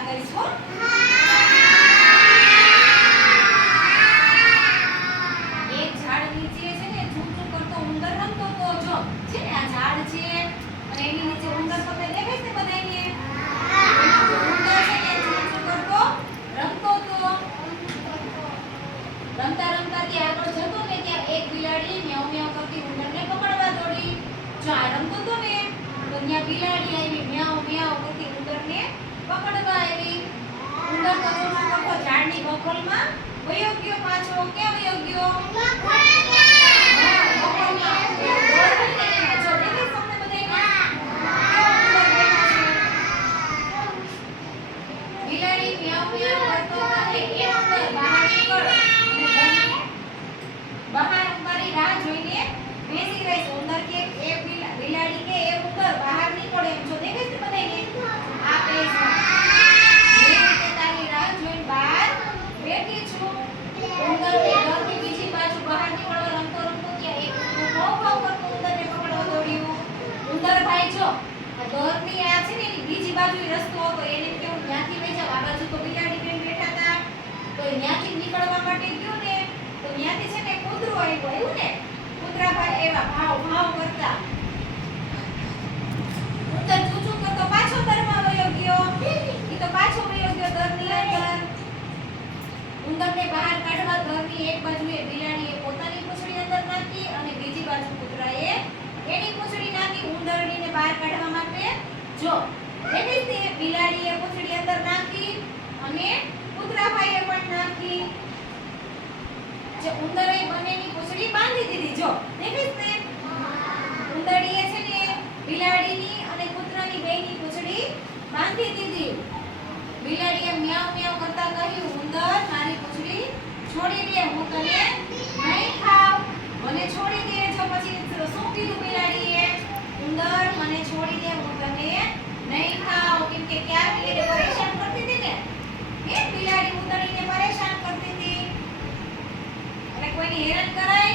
કરતા કહીશું. એક ઝાડ નીચે છે ને ચૂચું કરતો ઉંદર રમતો તો જો છે ને આ ઝાડ છે અને એની નીચે ઉંદર તમને દેખાય છે બધાને. ઉંદર છે ને ચૂચું કરતો રમતો તો રમતા રમતા ત્યાં આગળ જતો ને ત્યાં એક બિલાડી મ્યાઉ મ્યાઉ કરતી ઉંદરને પકડવા દોડી. જો આ રમતો તો ને તો ત્યાં બિલાડી આવી મ્યાઉ મ્યાઉ કરતી ઉંદરને પકડવા આવી. ઉંદર તો ચૂચું કરતો ઝાડની બખોલમાં વયો ગયો પાછો. ક્યાં વયો ગયો? બિલાડી મ્યાઉ મ્યાઉ કરતો કહે એ ઉંદર બહાર નીકળ. બહાર ઉંદરની રાહ જોઈને બેસી રહી છે. ઉંદર કે એ બિલાડી કે એ ઉંદર બહાર નીકળે એમ જો દેખાય છે બધાને આ પેજમાં. જે રીતે તારી રાહ જોઈને બહાર બેઠી છું. ઉંદર તે ઘરની બીજી બાજુ બહાર નીકળવા રમતો રમતો ત્યાં એક ભોં ભોં કરતો ઉંદરને પકડવા દોડ્યું. ઉંદર ભાઈ જો ઘરની આ છે ને એની બીજી બાજુ રસ્તો હતો એને કેવું ત્યાંથી લઈ જાવ. આ બાજુ તો બિલાડી બેન બેઠા હતા તો ત્યાંથી નીકળવા માટે ગયો ને તો ત્યાંથી છે ને કૂતરો આવ્યું ને કૂતરા ભાઈ એવા ભાવ ભાવ કરતા ઉંદર ચૂચું કરતો પાછો દરમાં વયો ગયો. ઈ તો પાછો વયો ગયો દરની અંદર. ઉંદરને બહાર કાઢવા ઘરની એક બાજુએ બિલાડીએ પોતાની પૂંછડી અંદર નાખી અને બીજી બાજુ કૂતરાએ એની પૂંછડી નાખી ઉંદરડીને બહાર કાઢવા માટે. જો એટલે તે બિલાડીએ પૂંછડી અંદર નાખી અને કૂતરાભાઈએ પણ નાખી. જે ઉંદરે બંનેની પૂંછડી બાંધી દીધી. જો દેખાય છે ઉંદરડીએ છે ને બિલાડીની અને કૂતરાની બેયની પૂંછડી બાંધી દીધી. બિલાડીએ મ્યાઉ મ્યાઉ કરતા કહ્યું ઉંદર મારી પૂંછડી છોડી દે હું તને નહીં ખાવ. મને છોડી દે. જો પછી શું કીધું બિલાડીએ? ઉંદર મને છોડી દે હું તને નહીં ખાવ. કેમ કે ક્યાંક એને પરેશાન કરતી હતી ને એ બિલાડી ઉંદરડીને પરેશાન કરતી હતી અને કોઈને હેરાન કરાય